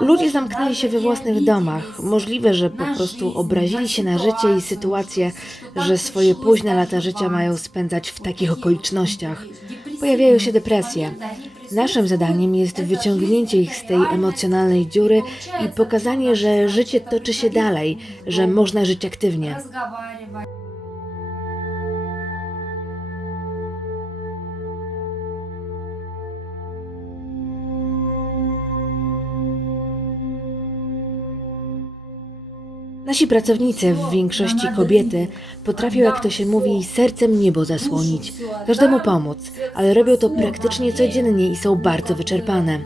Ludzie zamknęli się we własnych domach. Możliwe, że po prostu obrazili się na życie i sytuację, że swoje późne lata życia mają spędzać w takich okolicznościach. Pojawiają się depresje. Naszym zadaniem jest wyciągnięcie ich z tej emocjonalnej dziury i pokazanie, że życie toczy się dalej, że można żyć aktywnie. Nasi pracownicy, w większości kobiety, potrafią, jak to się mówi, sercem niebo zasłonić, każdemu pomóc, ale robią to praktycznie codziennie i są bardzo wyczerpane.